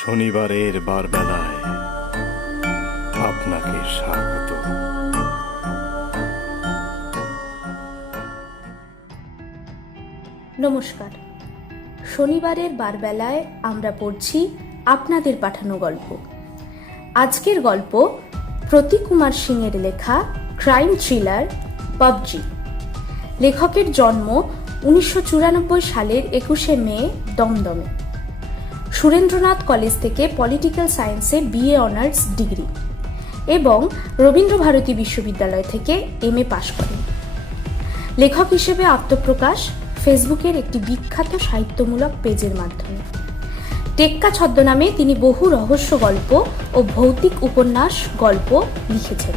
শনিবারের বারবেলায় আপনাকে স্বাগত। নমস্কার। শনিবারের বারবেলায় আমরা পড়ছি আপনাদের পাঠানো গল্প। আজকের গল্প প্রতীক কুমার সিংয়ের লেখা ক্রাইম থ্রিলার পাবজি। লেখকের জন্ম 1994 সালের 21শে মে দমদমে। সুরেন্দ্রনাথ কলেজ থেকে পলিটিক্যাল সায়েন্সে BA অনার্স ডিগ্রি এবং রবীন্দ্রভারতী বিশ্ববিদ্যালয় থেকে MA পাশ করেন। লেখক হিসেবে আত্মপ্রকাশ ফেসবুকের একটি বিখ্যাত সাহিত্যমূলক পেজের মাধ্যমে। টেক্কা ছদ্মনামে তিনি বহু রহস্য গল্প ও ভৌতিক উপন্যাস গল্প লিখেছেন।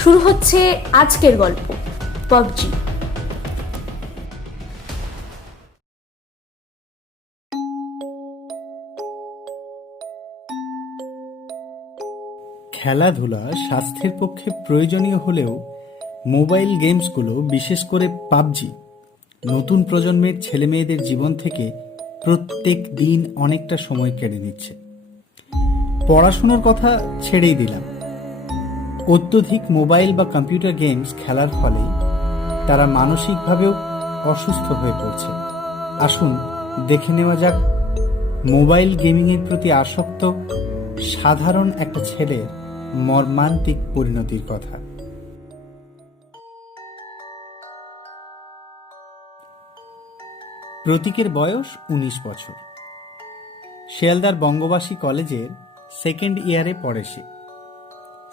শুরু হচ্ছে আজকের গল্প, পাবজি। খেলাধুলা স্বাস্থ্যের পক্ষে প্রয়োজনীয় হলেও মোবাইল গেমসগুলো, বিশেষ করে পাবজি, নতুন প্রজন্মের ছেলেমেয়েদের জীবন থেকে প্রত্যেক দিন অনেকটা সময় কেড়ে নিচ্ছে। পড়াশোনার কথা ছেড়েই দিলাম, অত্যধিক মোবাইল বা কম্পিউটার গেমস খেলার ফলে তারা মানসিকভাবেও অসুস্থ হয়ে পড়ছে। আসুন দেখে নেওয়া যাক মোবাইল গেমিংয়ের প্রতি আসক্ত সাধারণ একটা ছেলের মর্মান্তিক পরিণতির কথা। প্রতীকের বয়স 19 বছর। শিয়ালদার বঙ্গবাসী কলেজের সেকেন্ড ইয়ারে পড়ে সে।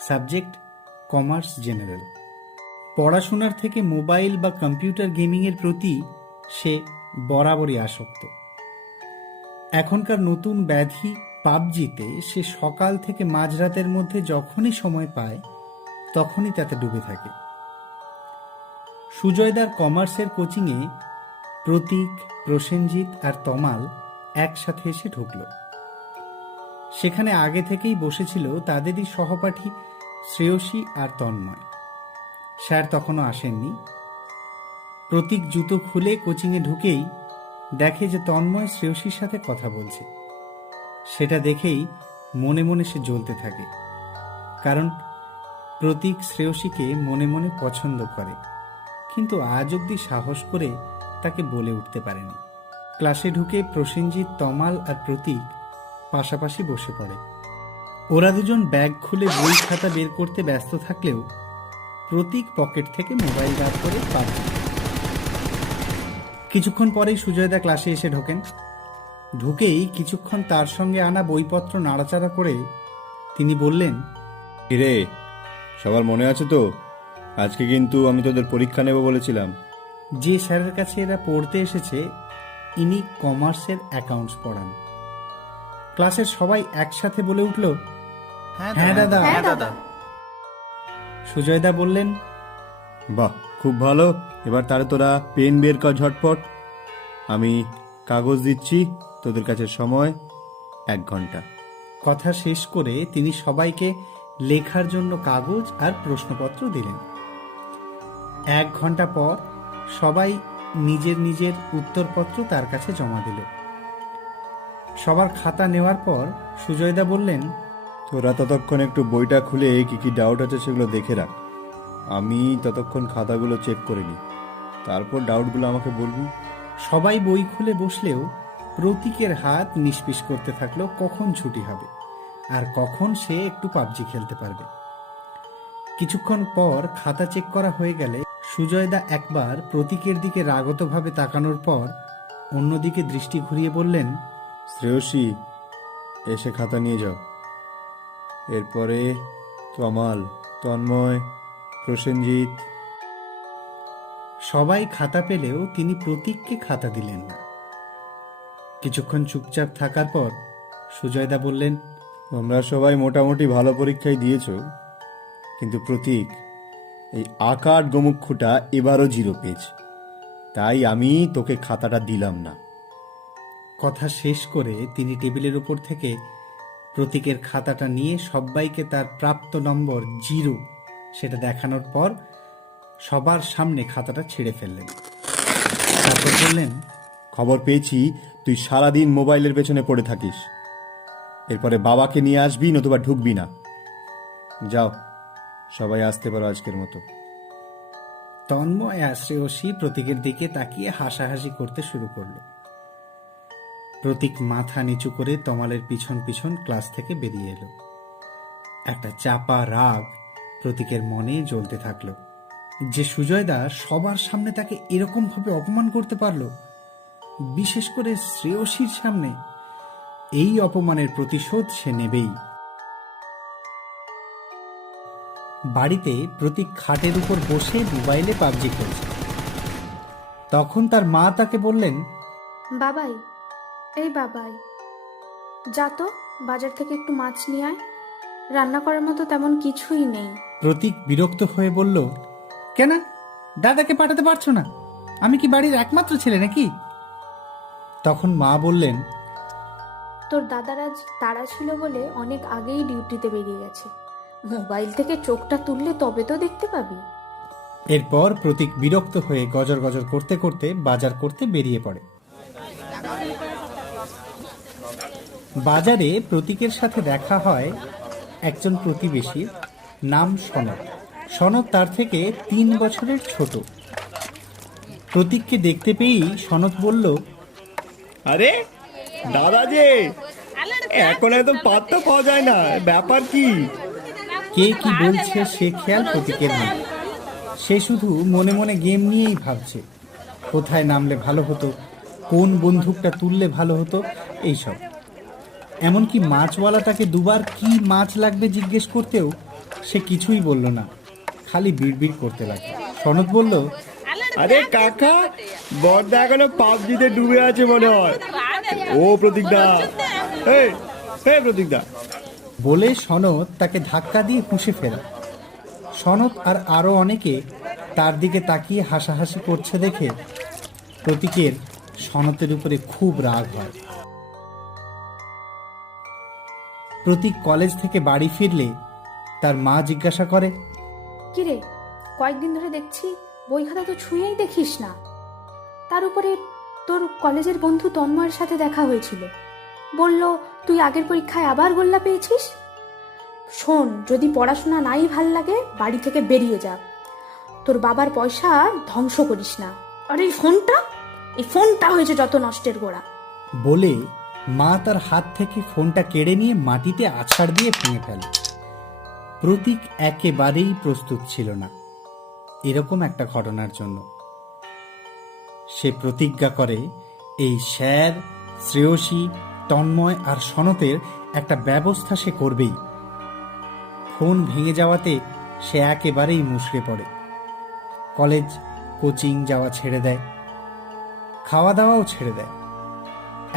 Subject commerce general. পড়াশোনার থেকে মোবাইল বা কম্পিউটার গেমিংয়ের প্রতি সে বরাবরই আসক্ত। এখনকার নতুন ব্যাধি পাবজিতে সে সকাল থেকে মাঝরাতের মধ্যে যখনই সময় পায় তখনই তাতে ডুবে থাকে। সুজয়দার কমার্সের কোচিংয়ে প্রতীক, প্রসেনজিৎ আর তমাল একসাথে এসে ঢুকল। সেখানে আগে থেকেই বসেছিল তাদেরই সহপাঠী শ্রেয়সী আর তন্ময়। স্যার তখনও আসেননি। প্রতীক জুতো খুলে কোচিংয়ে ঢুকেই দেখে যে তন্ময় শ্রেয়সীর সাথে কথা বলছে। সেটা দেখেই মনে মনে সে জ্বলতে থাকে, কারণ প্রতীক শ্রেয়সীকে মনে মনে পছন্দ করে, কিন্তু আজ অব্দি সাহস করে তাকে বলে উঠতে পারেনি। ক্লাসে ঢুকে প্রসেনজিৎ, তমাল আর প্রতীক পাশাপাশি বসে পড়ে। ওরা দুজন ব্যাগ খুলে বই খাতা বের করতে ব্যস্ত থাকলেও প্রতীক পকেট থেকে মোবাইল বার করে পাবজি। কিছুক্ষণ পরেই সুজয়দা ক্লাসে এসে ঢোকেন। ঢুকেই কিছুক্ষণ তার সঙ্গে আনা বইপত্র নাড়াচাড়া করে তিনি বললেন, কিরে, সবার মনে আছে তো? আজকে কিন্তু আমি তোদের পরীক্ষা নেব বলেছিলাম। যে স্যারের কাছে এরা পড়তে এসেছে ইনি কমার্সের অ্যাকাউন্টস পড়ান। ক্লাসের সবাই একসাথে বলে উঠল, হ্যাঁ দাদা। সুজয়দা বললেন, বাহ, খুব ভালো। এবার তাহলে তোরা পেন বের কর ঝটপট। আমি কাগজ দিচ্ছি, তোদের কাছে সময় 1 ঘন্টা। কথা শেষ করে তিনি সবাইকে লেখার জন্য কাগজ আর প্রশ্নপত্র দিলেন। 1 ঘন্টা পর সবাই নিজের নিজের উত্তরপত্র তার কাছে জমা দিল। সবার খাতা নেওয়ার পর সুজয়দা বললেন, তোরা ততক্ষণ একটু বইটা খুলে কি কি ডাউট আছে সেগুলো দেখে রাখ। আমি ততক্ষণ খাতাগুলো চেক করে নিই, তারপর ডাউটগুলো আমাকে বলবি। সবাই বই খুলে বসলেও প্রতীকের হাত নিষ্পিস করতে থাকলো কখন ছুটি হবে আর কখন সে একটু পাবজি খেলতে পারবে। কিছুক্ষণ পর খাতা চেক করা হয়ে গেলে সুজয়দা একবার প্রতীকের দিকে রাগতভাবে তাকানোর পর অন্যদিকে দৃষ্টি ঘুরিয়ে বললেন, শ্রেয়সী, এসে খাতা নিয়ে যাও। এরপরে তমাল, তন্ময়, প্রসেনজিৎ। সবাই খাতা পেলেও তিনি প্রতীককে খাতা দিলেন না। কিছুক্ষণ চুপচাপ থাকার পর সুজয়দা বললেন, তোমরা সবাই মোটামুটি ভালো পরীক্ষাই দিয়েছ, কিন্তু প্রতীক, এই আকার গোমুক্ষটা এবারও 0 পেয়েছে, তাই আমি তোকে খাতাটা দিলাম না। কথা শেষ করে তিনি টেবিলের উপর থেকে প্রতীকের খাতাটা নিয়ে সবাইকে তার প্রাপ্ত নম্বর 0 সেটা দেখানোর পর সবার সামনে খাতাটা ছেড়ে ফেললেন। তারপর বললেন, খবর পেয়েছি তুই সারাদিন মোবাইলের পেছনে পড়ে থাকিস। এরপরে বাবাকে নিয়ে আসবি, নতুবা ঢুকবি না। যাও, সবাই আসতে পারো আজকের মতো। তন্ময় আর শ্রেয়সী প্রতীকের দিকে তাকিয়ে হাসাহাসি করতে শুরু করলো। প্রতীক মাথা নিচু করে তমালের পিছন পিছন ক্লাস থেকে বেরিয়ে এলো। একটা চাপা রাগ প্রতীকের মনে জ্বলতে থাকলো যে সুজয়দা সবার সামনে তাকে এরকম ভাবে অপমান করতে পারলো, বিশেষ করে শ্রেয়সীর সামনে। এই অপমানের প্রতিশোধ সে নেবেই। বাড়িতে প্রতীক খাটের উপর বসে মোবাইলে পাবজি খেলছে। তখন তার মা তাকে বললেন, বাবাই, এই বাবাই, যা তো বাজার থেকে একটু মাছ নিয়ে আয়, রান্না করার মতো তেমন কিছুই নেই। প্রতীক বিরক্ত হয়ে বলল, কেন দাদাকে পাঠাতে পারছো না? আমি কি বাড়ির একমাত্র ছেলে নাকি? তখন মা বললেন, তোর দাদার আজ তাড়া ছিল বলে অনেক আগেই ডিউটিতে বেরিয়ে গেছে, মোবাইল থেকে চোখটা তুললে তবে তো দেখতে পাবি। এরপর প্রতীক বিরক্ত হয়ে গজর গজর করতে করতে বাজার করতে বেরিয়ে পড়ে। বাজারে প্রতীকের সাথে দেখা হয় একজন প্রতিবেশীর, নাম সনদ। সনদ তার থেকে 3 বছরের ছোট। প্রতীককে দেখতে পেয়েই সনদ বলল, আরে দাদা যে, এখন এত পাত্তা পাওয়া যায় না, ব্যাপার কি? কে কি বলছে সে খেয়াল প্রতীকের নেই। সে শুধু মনে মনে গেম নিয়েই ভাবছে, কোথায় নামলে ভালো হতো, কোন বন্দুকটা তুললে ভালো হতো, এইসব। এমনকি মাছওয়ালাটাকে দুবার কি মাছ লাগবে জিজ্ঞেস করতেও সে কিছুই বলল না, খালি বিড়বিড় করতে লাগলো। সনদ বলল, আরে কাকা, বড়দা এখনো পাবজিতে ডুবে আছে মনে হয়। ও প্রতীকদা, এই প্রতীকদা। বলে সনদ তাকে ধাক্কা দিয়ে হুঁশে ফেরা। সনদ আর আরো অনেকে তার দিকে তাকিয়ে হাসাহাসি করছে দেখে প্রতীকের সনদের উপরে খুব রাগ হয়। প্রতীক কলেজ থেকে বাড়ি ফিরলে তার মা জিজ্ঞাসা করে, কিরে, কয়েকদিন ধরে দেখছি বই খাতা তো ছুঁয়েই দেখিস না। তার উপরে তোর কলেজের বন্ধু তন্ময়ের সাথে দেখা হয়েছিল, বলল তুই আগের পরীক্ষায় আবার গোল্লা পেয়েছিস। শোন, যদি পড়াশোনা নাই ভাল লাগে বাড়ি থেকে বেরিয়ে যা, তোর বাবার পয়সা ধ্বংস করিস না। আর এই ফোনটা হয়েছে যত নষ্টের গোড়া। বলে মা তার হাত থেকে ফোনটা কেড়ে নিয়ে মাটিতে আছাড় দিয়ে ভেঙে ফেলে। প্রতীক একেবারেই প্রস্তুত ছিল না এরকম একটা ঘটনার জন্য। সে প্রতিজ্ঞা করে এই স্যার, শ্রেয়সী, তন্ময় আর সনতের একটা ব্যবস্থা সে করবেই। ফোন ভেঙে যাওয়াতে সে একেবারেই মুষড়ে পড়ে। কলেজ, কোচিং যাওয়া ছেড়ে দেয়, খাওয়া দাওয়াও ছেড়ে দেয়।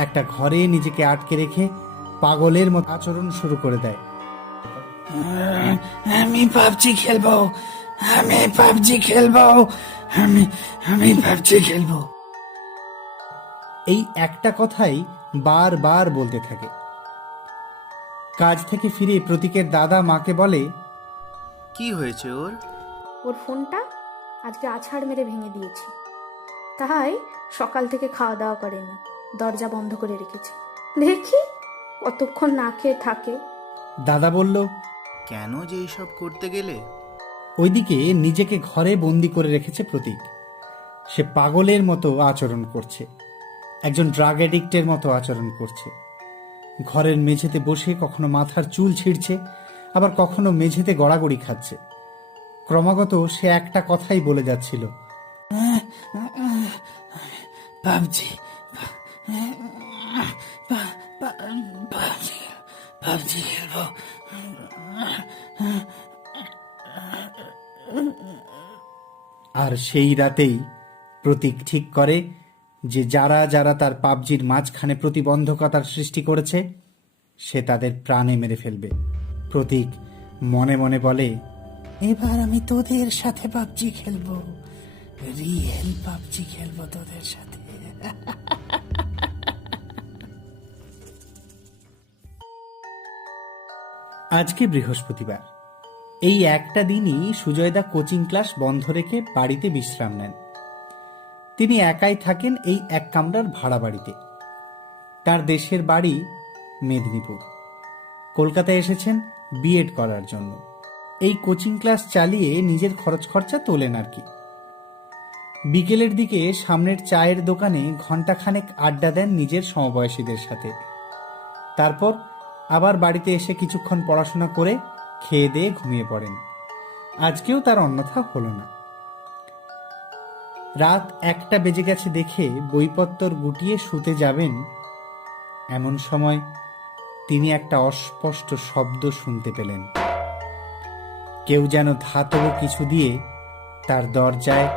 একটা ঘরে নিজেকে আটকে রেখে পাগলের মতো আচরণ শুরু করে দেয়। আমি পাবজি খেলবো, আমি পাবজি খেলবো, আমি পাবজি খেলবো। এই একটা কথাই বারবার বলতে থাকে। কাজ থেকে ফিরে প্রতীকের দাদা মাকে বলে, কি হয়েছে ওর? ওর ফোনটা আজকে আছাড় মেরে ভেঙে দিয়েছি, তাই সকাল থেকে খাওয়া দাওয়া করেনি, দরজা বন্ধ করে রেখেছে। দেখি কতক্ষণ না খেয়ে থাকে। দাদা বলল, কেন যে এসব করতে গেলে? ওইদিকে নিজেকে ঘরে বন্দি করে রেখেছে প্রতীক। সে পাগলের মতো আচরণ করছে, একজন ড্রাগ অ্যাডিক্টের মতো আচরণ করছে। ঘরের মেঝেতে বসে কখনো মাথার চুল ছিঁড়ছে, আবার কখনো মেঝেতে গড়াগড়ি খাচ্ছে। ক্রমাগত সে একটা কথাই বলে যাচ্ছিল, পাবজি, পাবজি খেলবো। আর সেই রাতেই প্রতীক ঠিক করে যে যারা যারা তার পাবজির মাঝখানে প্রতিবন্ধকতার সৃষ্টি করেছে সে তাদের প্রাণে মেরে ফেলবে। প্রতীক মনে মনে বলে, এবার আমি তোদের সাথে পাবজি খেলবো, রিয়েল পাবজি খেলবো তোদের সাথে। আজকে বৃহস্পতিবার। এই একটা দিনই সুজয়দা কোচিং ক্লাস বন্ধ রেখে বাড়িতে বিশ্রাম নেন। তিনি একাই থাকেন এই এক কামরার ভাড়া বাড়িতে। তার দেশের বাড়ি মেদিনীপুর। কলকাতায় এসেছেন বিএড করার জন্য। এই কোচিং ক্লাস চালিয়ে নিজের খরচ খরচা তোলেন আর কি। বিকেলের দিকে সামনের চায়ের দোকানে ঘণ্টাখানেক আড্ডা দেন নিজের সমবয়সীদের সাথে। তারপর আবার বাড়িতে এসে কিছুক্ষণ পড়াশোনা করে খেয়ে দিয়ে ঘুমিয়ে পড়েন। আজকেও তার অন্যথা হলো না। রাত 1টা বেজে গেছে দেখে বইপত্তর গুটিয়ে শুতে যাবেন, এমন সময় তিনি একটা অস্পষ্ট শব্দ শুনতে পেলেন। কেউ যেন ধাতব কিছু দিয়ে তার দরজায়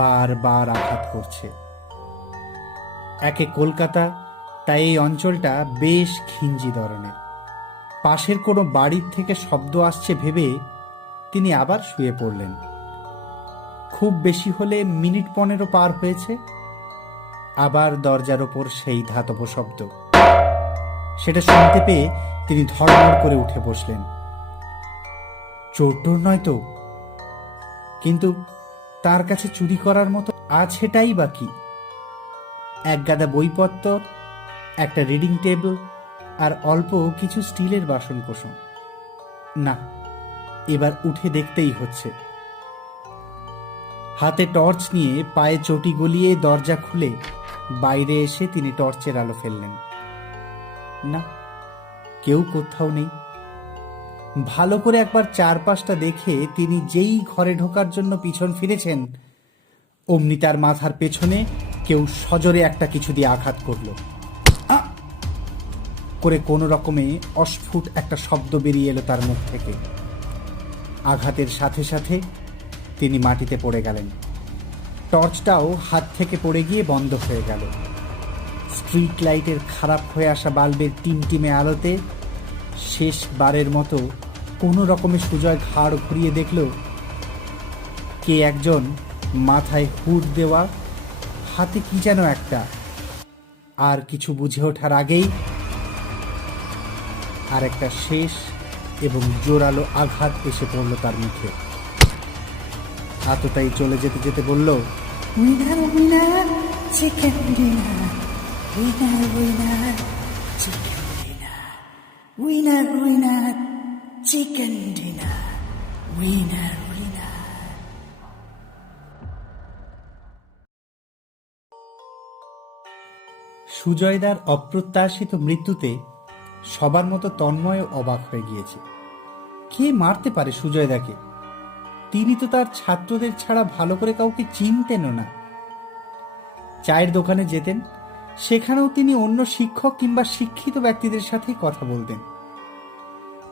বারবার আঘাত করছে। একে কলকাতা, তাই এই অঞ্চলটা বেশ ঘিঞ্জি ধরনের। পাশের কোনো বাড়ির থেকে শব্দ আসছে ভেবে তিনি আবার শুয়ে পড়লেন। খুব বেশি হলে মিনিট 15 পার হয়েছে, আবার দরজার ওপর সেই ধাতব শব্দ। সেটা শুনতে পেয়ে তিনি ধড়মড় করে উঠে বসলেন। চোর টোর নয় তো? কিন্তু তার কাছে চুরি করার মতো আছেটাই বা কি? এক গাদা বইপত্র, একটা রিডিং টেবিল আর অল্প কিছু স্টিলের বাসন কোসন। না, এবার উঠে দেখতেই হচ্ছে। হাতে টর্চ নিয়ে পায়ে চটি গলিয়ে দরজা খুলে বাইরে এসে তিনি টর্চের আলো ফেললেন। না, কেউ কোথাও নেই। ভালো করে একবার চারপাশটা দেখে তিনি যেই ঘরে ঢোকার জন্য পিছন ফিরেছেন, অমনি তার মাথার পেছনে কেউ সজোরে একটা কিছু দিয়ে আঘাত করলো। করে কোনো রকমে অস্ফুট একটা শব্দ বেরিয়ে এলো তার মুখ থেকে। আঘাতের সাথে সাথে তিনি মাটিতে পড়ে গেলেন। টর্চটাও হাত থেকে পড়ে গিয়ে বন্ধ হয়ে গেল। স্ট্রিট লাইটের খারাপ হয়ে আসা বাল্বের টিমটিমে আলোতে শেষবারের মতো কোনো রকমে সুজয় ঘাড় ঘুরিয়ে দেখল কে একজন মাথায় হুড দেওয়া, হাতে কি যেন একটা। আর কিছু বুঝে ওঠার আগেই আর একটা শেষ এবং জোরালো আঘাত এসে পড়ল তার মুখে। আততায়ী চলে যেতে যেতে বলল, winner winner chicken dinner, winner winner chicken dinner, winner winner chicken dinner, winner winner. সুজয়দার অপ্রত্যাশিত মৃত্যুতে সবার মতো তন্ময় অবাক হয়ে গিয়েছে। কে মারতে পারে সুজয়দাকে? তিনি তো তার ছাত্রদের ছাড়া ভালো করে কাউকে চিনতেনও না। চায়ের দোকানে যেতেন, সেখানেও তিনি অন্য শিক্ষক কিংবা শিক্ষিত ব্যক্তিদের সাথেই কথা বলতেন।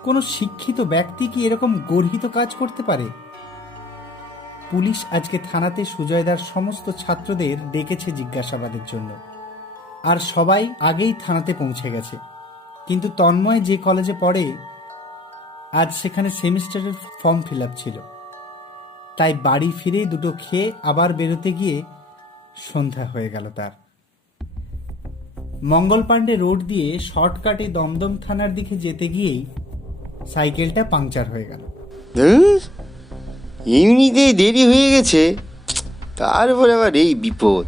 কোনো শিক্ষিত ব্যক্তি কি এরকম গর্হিত কাজ করতে পারে? পুলিশ আজকে থানাতে সুজয়দার সমস্ত ছাত্রদের ডেকেছে জিজ্ঞাসাবাদের জন্য, আর সবাই আগেই থানাতে পৌঁছে গেছে। কিন্তু তন্ময় যে কলেজে পড়ে, আজ সেখানে সেমিস্টারের ফর্ম ফিল আপ ছিল। তাই বাড়ি ফিরে দুটো খেয়ে আবার বেরোতে গিয়ে সন্ধ্যা হয়ে গেল তার। মঙ্গল পাণ্ডে রোড দিয়ে শর্টকাটে দমদম থানার দিকে যেতে গিয়েই সাইকেলটা পাংচার হয়ে গেল। এমনিতে দেরি হয়ে গেছে, তারপর আবার এই বিপদ।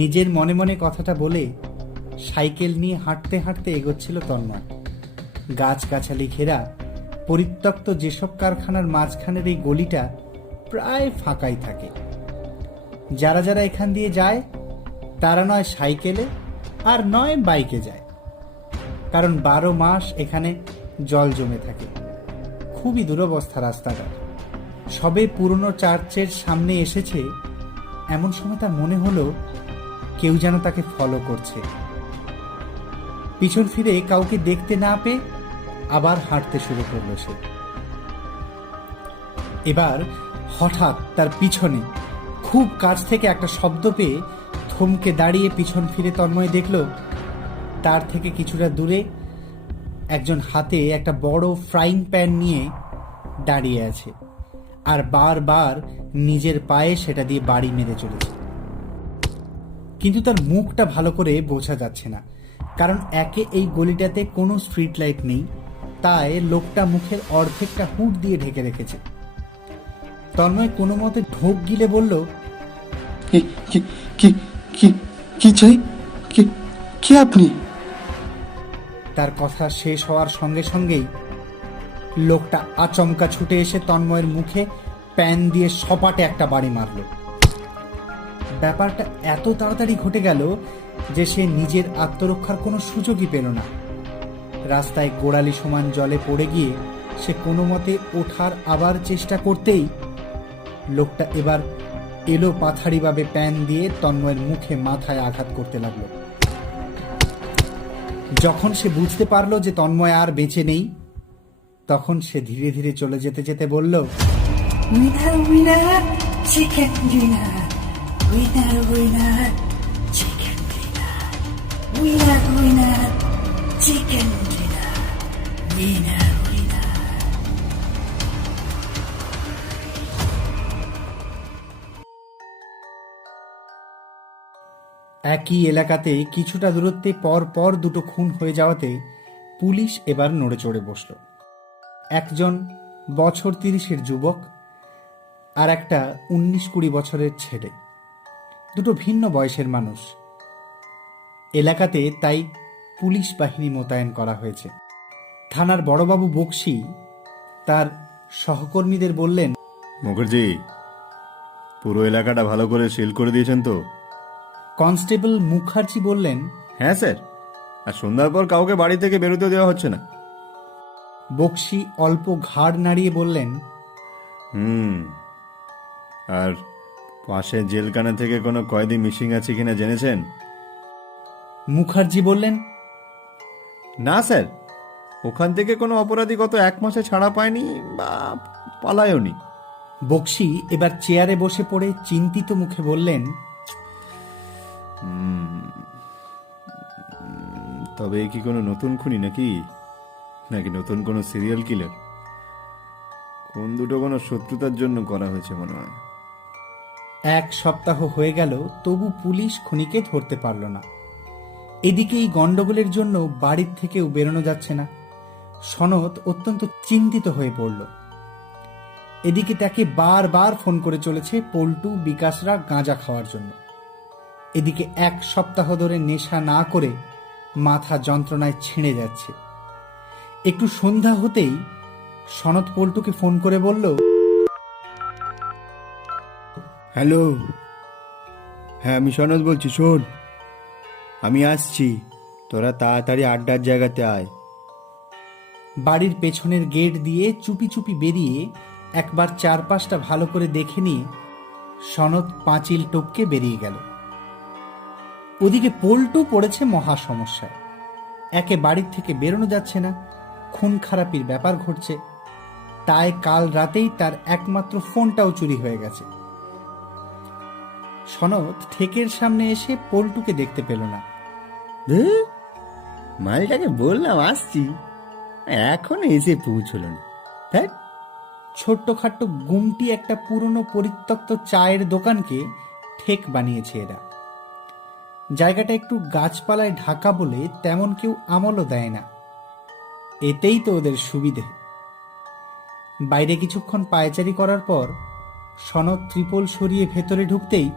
নিজের মনে মনে কথাটা বলে সাইকেল নিয়ে হাঁটতে হাঁটতে এগোচ্ছিল তন্ময়। গাছগাছালি ঘেরা পরিত্যক্ত যেসব কারখানার মাঝখানের এই গলিটা প্রায় ফাঁকাই থাকে। যারা যারা এখান দিয়ে যায় তারা নয় সাইকেলে আর নয় বাইকে যায়, কারণ 12 মাস এখানে জল জমে থাকে। খুবই দুরবস্থা রাস্তাটা। সবে পুরনো চার্চের সামনে এসেছে, এমন সময় তার মনে হলো কেউ যেন তাকে ফলো করছে। পিছন ফিরে কাউকে দেখতে না পেয়ে আবার হাঁটতে শুরু করলো সে। এবার হঠাৎ তার পিছনে খুব কাছ থেকে একটা শব্দ পেয়ে থমকে দাঁড়িয়ে পিছন ফিরে তন্ময় দেখল তার থেকে কিছুটা দূরে একজন হাতে একটা বড় ফ্রাইং প্যান নিয়ে দাঁড়িয়ে আছে, আর বারবার নিজের পায়ে সেটা দিয়ে বাড়ি মেরে চলেছে। কিন্তু তার মুখটা ভালো করে বোঝা যাচ্ছে না, কারণ একে এই গলিটাতে কোনো স্ট্রিট লাইট নেই, তাই লোকটা মুখের অর্ধেকটা হুড দিয়ে ঢেকে রেখেছে। তন্ময় কোনো মতে ঢোক গিলে বলল, কি চাই? কি আপনি? তার কথা শেষ হওয়ার সঙ্গে সঙ্গেই লোকটা আচমকা ছুটে এসে তন্ময়ের মুখে প্যান দিয়ে সপাটে একটা বাড়ি মারল। ব্যাপারটা এত তাড়াতাড়ি ঘটে গেল যে সে নিজের আত্মরক্ষার কোনো সুযোগই পেল না। রাস্তায় গোড়ালি সমান জলে পড়ে গিয়ে সে কোনো মতে ওঠার আবার চেষ্টা করতেই লোকটা এবার এলো পাথাড়িভাবে প্যান দিয়ে তন্ময়ের মুখে মাথায় আঘাত করতে লাগলো। যখন সে বুঝতে পারলো যে তন্ময় আর বেঁচে নেই, তখন সে ধীরে ধীরে চলে যেতে যেতে বলল, winner winner chicken dinner, winner winner chicken dinner, winner winner chicken dinner, winner winner. একই এলাকাতে কিছুটা দূরত্বে পর পর দুটো খুন হয়ে যাওয়াতে পুলিশ এবার নড়ে চড়ে বসল। একজন বছর 30-এর যুবক আর একটা 19-20 বছরের ছেলে, দুটো ভিন্ন বয়সের মানুষ। এলাকাতে তাই পুলিশ বাহিনী মোতায়েন করা হয়েছে। থানার বড়বাবু বক্সি তার সহকর্মীদের বললেন, মুখার্জি, পুরো এলাকাটা ভালো করে সিল করে দিয়েছেন তো? কনস্টেবল মুখার্জি বললেন, হ্যাঁ স্যার, আর সন্ধ্যার পর কাউকে বাড়ি থেকে বেরোতে দেওয়া হচ্ছে না। বক্সি অল্প ঘাড় নাড়িয়ে বললেন, আর পাশে জেলখানা থেকে কোনো কয়েদি মিসিং আছে কিনা জেনেছেন? মুখার্জি বললেন, না স্যার, ওখান থেকে কোনো অপরাধী গত 1 মাসে ছাড়া পায়নি বা পালায়ওনি। বক্সি এবার চেয়ারে বসে পড়ে চিন্তিত মুখে বললেন, তবে কি কোনো নতুন খুনি নাকি নাকি নতুন কোনো সিরিয়াল কিলার? কোন দুটো কোনো শত্রুতার জন্য করা হয়েছে মনে হয়। 1 সপ্তাহ হয়ে গেল, তবু পুলিশ খুনিকে ধরতে পারল না। এদিকে এই গন্ডগোলের জন্য বাড়ির থেকেও বেরোনো যাচ্ছে না। সনৎ অত্যন্ত চিন্তিত হয়ে পড়ল। এদিকে তাকে বারবার ফোন করে চলেছে পল্টু বিকাশরা গাঁজা খাওয়ার জন্য। এদিকে 1 সপ্তাহ ধরে নেশা না করে মাথা যন্ত্রণায় ছিঁড়ে যাচ্ছে। একটু সন্ধ্যা হতেই সনৎ পল্টুকে ফোন করে বলল, হ্যালো, হ্যাঁ আমি সনৎ বলছি, শোন আমি আসছি, তোরা তাড়াতাড়ি আড্ডার জায়গাতে আয়। বাড়ির পেছনের গেট দিয়ে চুপি চুপি বেরিয়ে একবার চারপাশটা ভালো করে দেখে নিয়ে সনৎ পাঁচিল টপকে বেরিয়ে গেল। ওদিকে পল্টু পড়েছে মহা সমস্যায়। একে বাড়ির থেকে বেরোনো যাচ্ছে না, খুন খারাপির ব্যাপার ঘটছে, তাই কাল রাতেই তার একমাত্র ফোনটাও চুরি হয়ে গেছে। সনৎ ঠেকের সামনে এসে পল্টুকে দেখতে পেল না। মালটাকে বললাম আসছি, এখন এসে পৌঁছলো না। দেখ, ছোট্টখাট্ট গুমটি একটা পুরনো পরিত্যক্ত চায়ের দোকানকে ঠেক বানিয়েছে এরা। জায়গাটা একটু গাছপালায় ঢাকা বলে তেমন কেউ আমলও দেয় না। এতেই তো ওদের সুবিধে। বাইরে কিছুক্ষণ পায়চারি করার পর সনৎ ত্রিপল সরিয়ে ভেতরে ঢুকতেই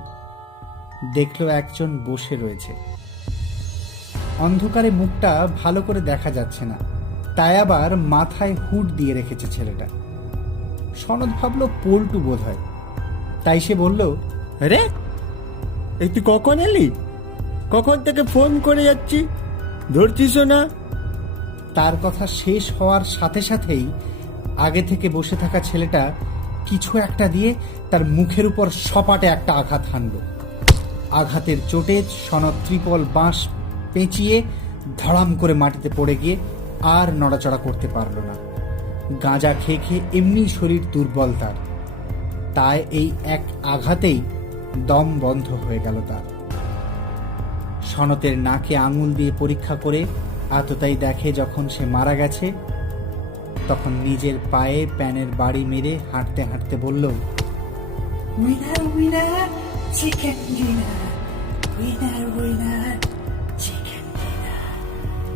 দেখল একজন বসে রয়েছে। অন্ধকারে মুখটা ভালো করে দেখা যাচ্ছে না, তাই আবার মাথায় হুড দিয়ে রেখেছে ছেলেটা। সনৎ ভাবল পল্টু বোধ হয়, তাই সে বলল, আরে এই তুই কখন এলি? কখন থেকে ফোন করে যাচ্ছি, ধরছিসও না। তার কথা শেষ হওয়ার সাথে সাথেই আগে থেকে বসে থাকা ছেলেটা কিছু একটা দিয়ে তার মুখের উপর সপাটে একটা আঘাত হানল। আঘাতের চোটে সনৎ ত্রিপল বাঁশ পেঁচিয়ে ধড়াম করে মাটিতে পড়ে গিয়ে আর নড়াচড়া করতে পারল না। গাঁজা খেয়ে খেয়ে এমনি শরীর দুর্বল তার, তাই এই এক আঘাতেই দম বন্ধ হয়ে গেল তার। সনতের নাকে আঙুল দিয়ে পরীক্ষা করে আততাই দেখে যখন সে মারা গেছে, তখন নিজের পায়ে প্যানের বাড়ি মেরে হাঁটতে হাঁটতে বলল, winner winner chicken dinner, winner winner chicken dinner,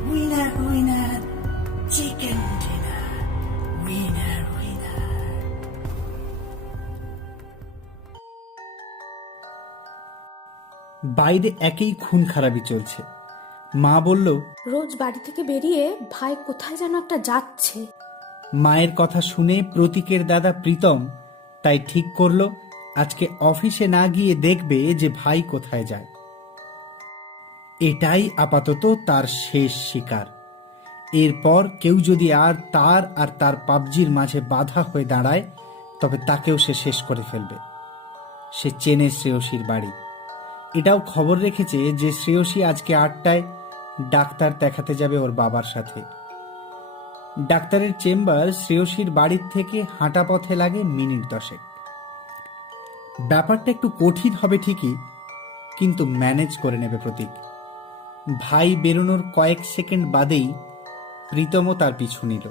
winner winner chicken dinner, winner winner. বাইরে একই খুন খারাপি চলছে। মা বলল, রোজ বাড়ি থেকে বেরিয়ে ভাই কোথায় যেন একটা যাচ্ছে। মায়ের কথা শুনে প্রতীকের দাদা প্রীতম তাই ঠিক করলো আজকে অফিসে না গিয়ে দেখবে যে ভাই কোথায় যায়। এটাই আপাতত তার শেষ শিকার। এরপর কেউ যদি আর তার পাবজির মাঝে বাধা হয়ে দাঁড়ায় তবে তাকেও সে শেষ করে ফেলবে। সে চেনে শ্রেয়সীর বাড়ি, এটাও খবর রেখেছে যে শ্রেয়সী আজকে 8টায় ডাক্তার দেখাতে যাবে ওর বাবার সাথে। ডাক্তারের চেম্বার শ্রেয়সীর বাড়ির থেকে হাঁটা পথে লাগে মিনিট 10। ব্যাপারটা একটু কঠিন হবে ঠিকই, কিন্তু ম্যানেজ করে নেবে প্রতীক। ভাই বেরোনোর কয়েক সেকেন্ড বাদেই প্রীতমও তার পিছু নিল।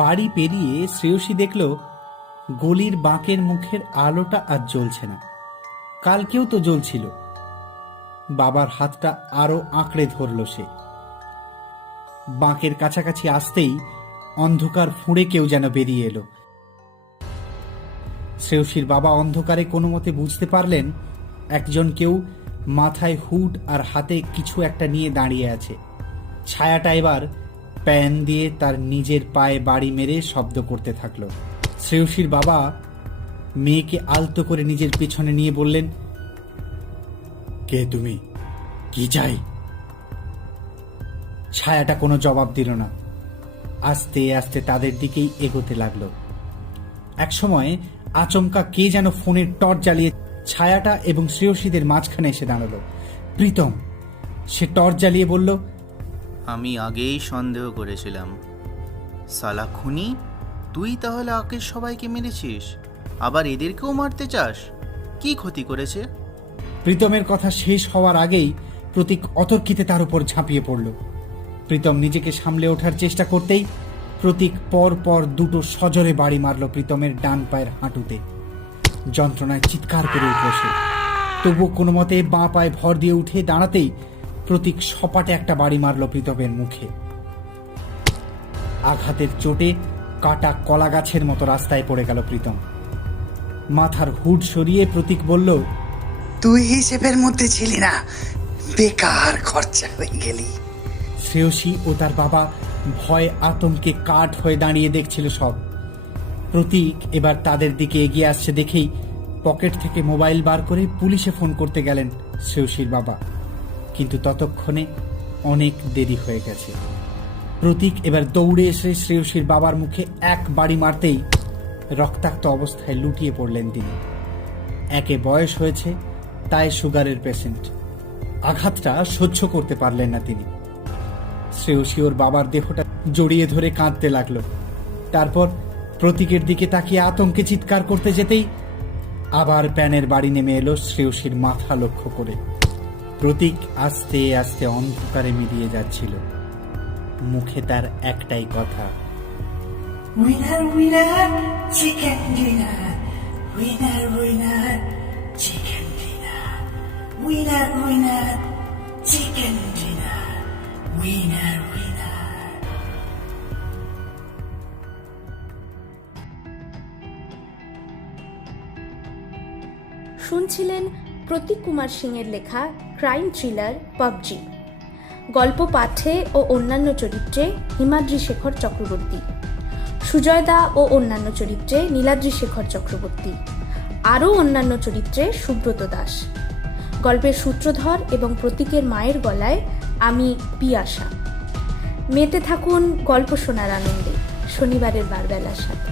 বাড়ি পেরিয়ে শ্রেয়সী দেখল গলির বাঁকের মুখের আলোটা আজ জ্বলছে না, কালকেও তো জ্বলছিল। বাবার হাতটা আরো আঁকড়ে ধরল সে। বাঁকের কাছাকাছি আসতেই অন্ধকার ফুঁড়ে কেউ যেন বেরিয়ে এলো। শ্রেয়সীর বাবা অন্ধকারে কোনো মতে বুঝতে পারলেন একজন কেউ মাথায় হুড আর হাতে কিছু একটা নিয়ে দাঁড়িয়ে আছে। ছায়াটা এবার প্যান দিয়ে তার নিজের পায়ে বাড়ি মেরে শব্দ করতে থাকলো। শ্রেয়সীর বাবা মেয়েকে আলতো করে নিজের পিছনে নিয়ে বললেন, কে তুমি, কি চাই? ছায়াটা কোনো জবাব দিল না, আস্তে আস্তে তাদের দিকেই এগোতে লাগলো। একসময় আচমকা কে যেন ফোনের টর্চ জ্বালিয়ে ছায়াটা এবং শ্রেয়সীদের মাঝখানে এসে দাঁড়ালো। প্রীতম। সে টর্চ জ্বালিয়ে বলল, আমি আগেই সন্দেহ করেছিলাম। সালা খুনি, তুই তাহলে আগের সবাইকে মেরেছিস, আবার এদেরকেও মারতে চাস? কি ক্ষতি করেছে? প্রীতমের কথা শেষ হওয়ার আগেই প্রতীক অতর্কিতে তার উপর ঝাঁপিয়ে পড়ল। প্রীতম নিজেকে সামলে ওঠার চেষ্টা করতেই প্রতীক পর পর দুটো সজোরে বাড়ি মারল প্রীতমের ডান পায়ের হাঁটুতে। যন্ত্রণায় চিৎকার করে উঠল সে। তবুও কোনো মতে বাঁ পায়ে ভর দিয়ে উঠে দাঁড়াতেই প্রতীক সপাটে একটা বাড়ি মারল প্রীতমের মুখে। আঘাতের চোটে কাটা কলা গাছের মতো রাস্তায় পড়ে গেল প্রীতম। মাথার হুড সরিয়ে প্রতীক বলল, তুই হিসেবের মধ্যে ছিলি না, বেকার খরচা হয়ে গেলি। শ্রেয়সী ও তার বাবা ভয় আতঙ্কে কাঠ হয়ে দাঁড়িয়ে দেখছিল সব। প্রতীক এবার তাদের দিকে এগিয়ে আসছে দেখেই পকেট থেকে মোবাইল বার করে পুলিশে ফোন করতে গেলেন শ্রেয়সীর বাবা, কিন্তু ততক্ষণে অনেক দেরি হয়ে গেছে। প্রতীক এবার দৌড়ে এসে শ্রেয়সীর বাবার মুখে এক বাড়ি মারতেই রক্তাক্ত অবস্থায় লুটিয়ে পড়লেন তিনি। একে বয়স হয়েছে, তাই সুগারের পেশেন্ট। আঘাতটা সহ্য করতে পারলেন না তিনি। শ্রেয়সী ওর বাবার দেহটা জড়িয়ে ধরে কাঁদতে লাগলো। তারপর প্রতীকের দিকে তাকিয়ে আতঙ্কে চিৎকার করতে যেতেই আবার প্যানের বাড়ি নেমে এলো শ্রেয়সীর মাথা লক্ষ্য করে। প্রতীক আস্তে আস্তে অন্ধকারে মিলিয়ে যাচ্ছিল। মুখে তার একটাই কথা, winner winner chicken dinner, winner winner chicken dinner, winner winner chicken dinner, winner winner. শুনছিলেন প্রতীক কুমার সিংয়ের লেখা ক্রাইম থ্রিলার পাবজি। গল্প পাঠে ও অন্যান্য চরিত্রে হিমাদ্রি শেখর চক্রবর্তী, সুজয় দা ও অন্যান্য চরিত্রে নীলাদ্রি শেখর চক্রবর্তী, আরও অন্যান্য চরিত্রে সুব্রত দাস। গল্পের সূত্রধর এবং প্রতীকের মায়ের গলায় আমি পিয়াসা। মেতে থাকুন গল্প শোনার আনন্দে শনিবারের বারবেলার সাথে।